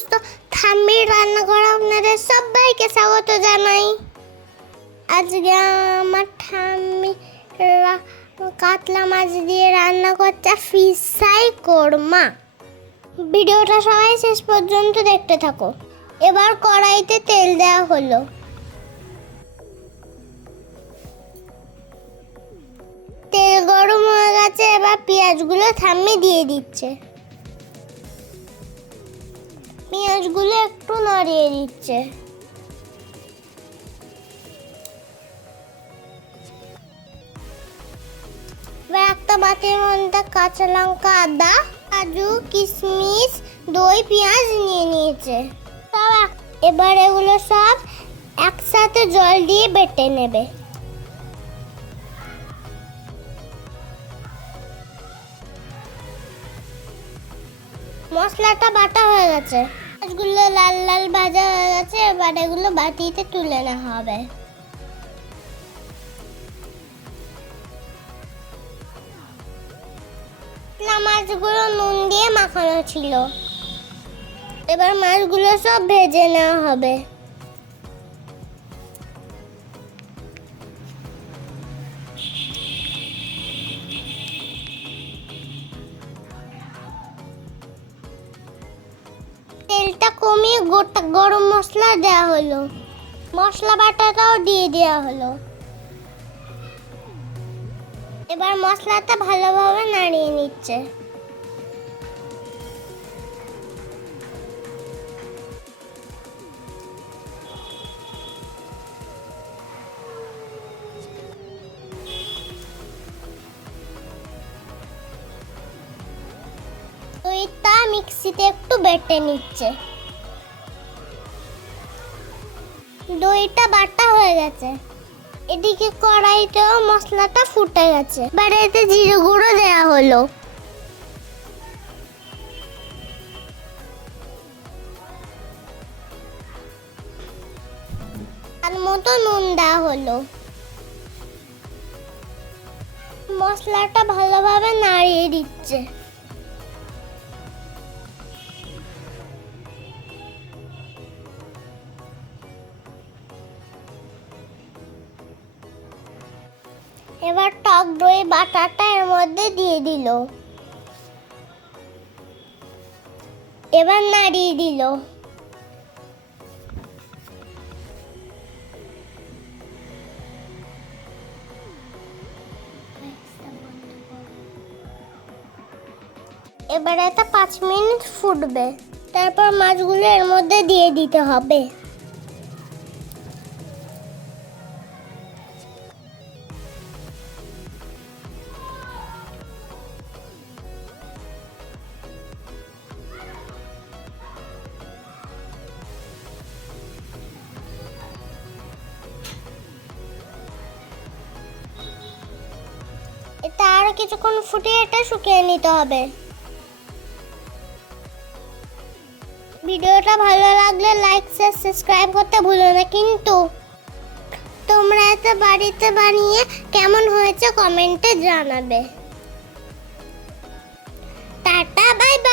দোস্ত, ঠাম্মির রান্না করা আপনাদের সবাইকে স্বাগত জানাই। আজকে আমার ঠাম্মি কাতলা মাছ দিয়ে রান্না করছে ফিশ ফ্রাই কোরমা। ভিডিওটা সবাই শেষ পর্যন্ত দেখতে থাকো। এবার কড়াইতে তেল দেওয়া হলো। তেল গরম হয়ে গেছে, এবার পেঁয়াজগুলো ঠাম্মি দিয়ে দিচ্ছে। পেঁয়াজগুলো একটু নাড়িয়ে দিচ্ছে। এবার একটা বাটির মধ্যে কাঁচা লঙ্কা, আদা, কাজু, কিশমিশ, দই, পেঁয়াজ নিয়ে নিয়েছে। এবার এগুলো সব একসাথে জল দিয়ে বেটে নেবে। মশলাটা বাটা হয়ে গেছে, মাছগুলো লাল লাল ভাজা হয়ে গেছে। এবার এগুলো বাটিতে তুলে নেওয়া হবে। মাছগুলো নুন দিয়ে মাখানো ছিল। এবার মাছগুলো সব ভেজে নেওয়া হবে। তেলটা কমিয়ে গোটা গরম মশলা দেওয়া হলো। মশলা বাটাটাও দিয়ে দেওয়া হলো। এবার মশলাটা ভালোভাবে নাড়িয়ে নিচ্ছে। দইটা মিক্সিতে একটু বেটে নিচ্ছে। দইটা বাটা হয়ে গেছে। এদিকে কড়াইতেও মশলাটা ফুটে গেছে। এবার এতে জিরে গুঁড়ো দেওয়া হলো। আর মতো নুন দেওয়া হলো। মশলাটা ভালোভাবে নাড়িয়ে দিচ্ছে। এবার টক দই বাটাটা এর মধ্যে দিয়ে দিল। এবার নাড়িয়ে দিল। এবার এটা 5 মিনিট ফুটবে। তারপর মাছগুলো এর মধ্যে দিয়ে দিতে হবে। এটা আরো কিছুক্ষণ ফুটিয়ে এটা শুকিয়ে নিতে হবে। ভিডিওটা ভালো লাগলে লাইক, শেয়ার, সাবস্ক্রাইব করতে ভুলো না কিন্তু। তোমরা এটা বাড়িতে বানিয়ে কেমন হয়েছে কমেন্টে জানাবে। Tata, bye bye.